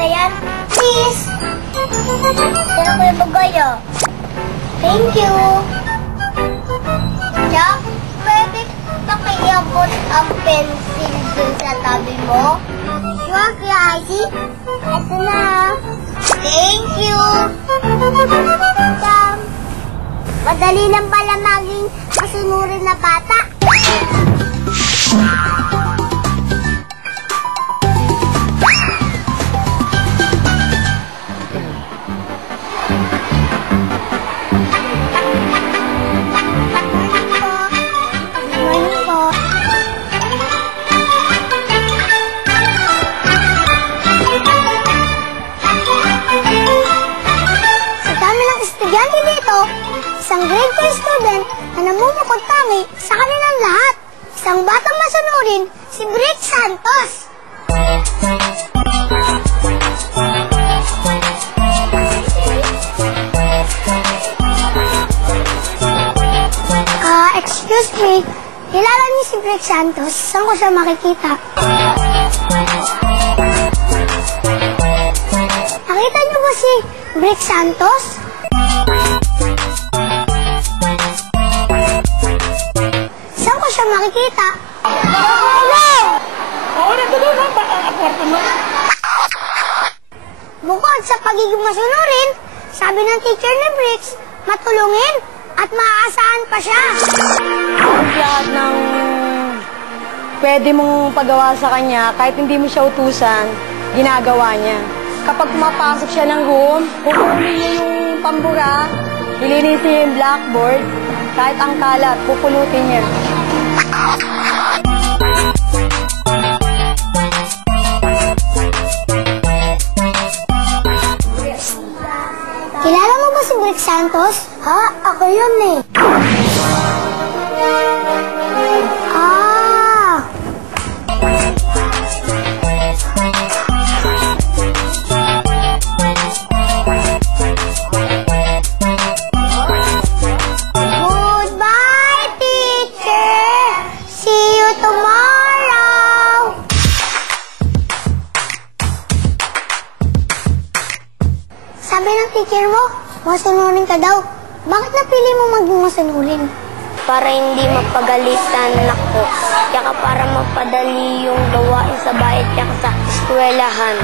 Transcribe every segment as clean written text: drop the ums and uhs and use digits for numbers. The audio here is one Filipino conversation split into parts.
na yan? Please! Sino ko ibagay ah? Thank you! Jack, pwede pakiabot ang pencil dun sa tabi mo? Sure, Kuya Ivy. Ito na. Thank you! Madali lang pala maging masunurin na bata. Isang grade 4 student na namumukod tangi sa kanilang lahat. Isang batang masunurin, si Brick Santos. Excuse me, kilala niyo si Brick Santos? Saan ko siya makikita? Nakita niyo ba si Brick Santos? Makikita. Hello! Oo, nandun lang ba ang kwarto mo? Bukod sa pagiging masunurin, sabi ng teacher ni Bricks, matulungin at maaasahan pa siya. Lahat ng pwede mong pagawa sa kanya, kahit hindi mo siya utusan, ginagawa niya. Kapag pumapasok siya ng room, kukunin niya yung pambura, ilinisin niya yung blackboard, kahit ang kalat, pupulutin niya. Kilala mo ba si Brick Santos? Ha? Ako yun eh. Goodbye, teacher! See you tomorrow! Sabi ng teacher mo, masunurin ka daw. Bakit napili mo maging masunurin? Para hindi mapagalitan ako. Tsaka para mapadali yung gawain sa bahay tsaka sa eskwelahan.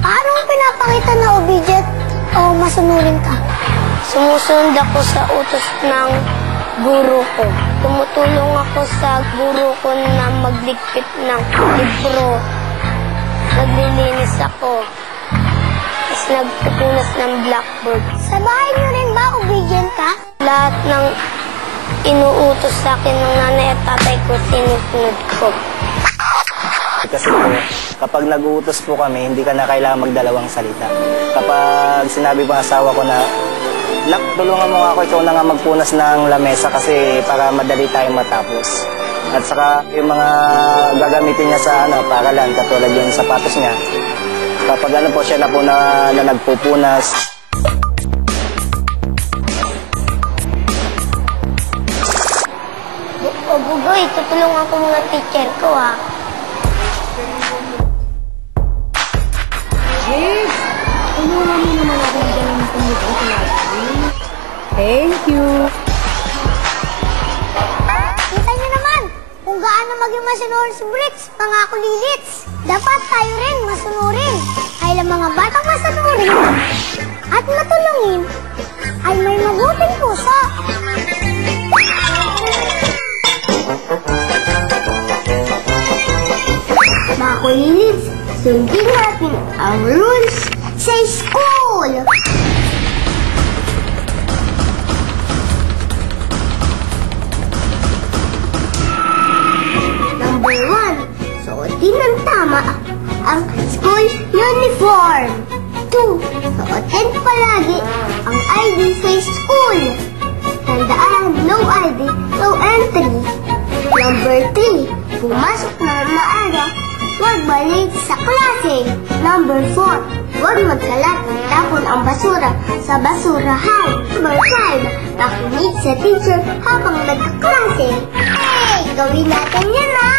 Paano mo pinapakita na obedient o masunurin ka? Sumusunod ako sa utos ng guro ko. Tumutulong ako sa guro ko na magligpit ng libro. Naglilinis ako. Tapos nagpupunas ng blackboard. Sa bahay niyo rin ba obedient ka? Lahat ng inuutos sa akin ng nanay at tatay ko, sinusunod ko. Kasi po, kapag nag-uutos po kami, hindi ka na kailangan magdalawang salita. Kapag sinabi po ang asawa ko na, "Nak, tulungan mo nga ako, ikaw na nga magpunas ng lamesa kasi para madali tayong matapos." At saka yung mga gagamitin niya sa paaralan, katulad yung sapatos niya. Kapag ano po siya na po na nagpupunas. O Bugoy, tutulungan ko mga teacher ko ha. Yes! Tulungan mo naman ako ng dalang pumuto sa library. Thank you! Kita niyo naman kung gaano maging masunurin si Bricks, mga kulilits. Dapat tayo rin masunurin. Dahil ang mga batang masunurin at matulungin ay may mabuting puso. Mga kulilits, sundin natin ang rules sa school. Number 1, suotin ng tama ang school uniform. 2, suotin palagi ang ID sa school. Tandaan, no ID, no entry. Number 3, pumasok na maaga, huwag balik sa klase. Number 4, huwag magkalat at tapon ang basura sa basurahan. Number 5, makinig sa teacher habang nagkaklase. Hey, gawin natin yan ha!